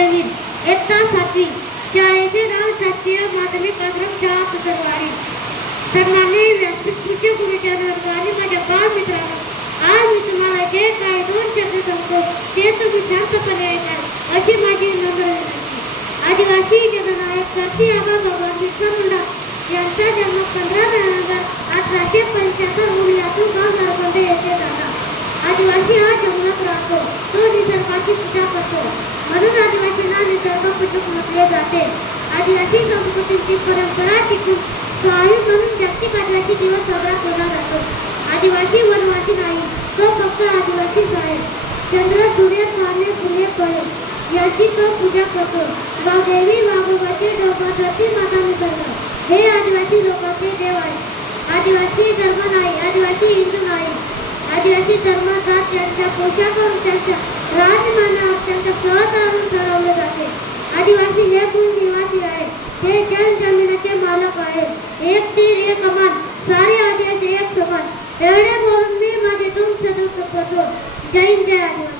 पदवीत इयत्ता 7वी शाळेचे नाव शासकीय माध्यमिक आश्रम शाळा सदरवाडी. सन्माननीय व्यासपीठाचे गुरुजन आणि माझ्या बालमित्रांनो, आज मी तुम्हाला जे काही 2 शब्द सांगतो ते तुम्ही शांतपणे ऐकाल अशी माझी नम्र विनंती. आदिवासी जननायक क्रांती आबा भगवान बिरसा मुंडा यांचा जन्म 15 नोव्हेंबर 1875 रोजी लातूर गाव नरगोंडे येथे झाला. आदिवासी हा जंगलात राहतो, तो निसर्गाची पूजा करतो, म्हणून आदिवासींना निसर्गपूजक म्हटले जाते. आदिवासी संस्कृतीची परंपरा टिकून स्वामी म्हणून जागतिक आदिवासी दिवस साजरा केला जातो. आदिवासी वनवासी नाही, तो फक्त आदिवासीच आहे. चंद्र, सूर्य, प्राणी, फुले, फळे याची तो पूजा करतो. गावदेवी, वाघोबाचे डोंगर, धरती माता, निसर्ग हे आदिवासी लोकांचे देव आहे. आदिवासी धर्म नाही, आदिवासी हिंदू नाही. आदिवासी धर्म जात त्यांच्या पोशाखावरून, त्यांच्या राजमानावर, त्यांच्या सहतावरून ठरवले जाते. आदिवासी हे मूळ निवासी आहे, ते जल जमिनीचे मालक आहे. एक तीर एक कमान, सारे आदिवासी एक समान. एवढे बोलून मी माझे 2 शब्द संपवतो. जय हिंद, जय आदिवासी.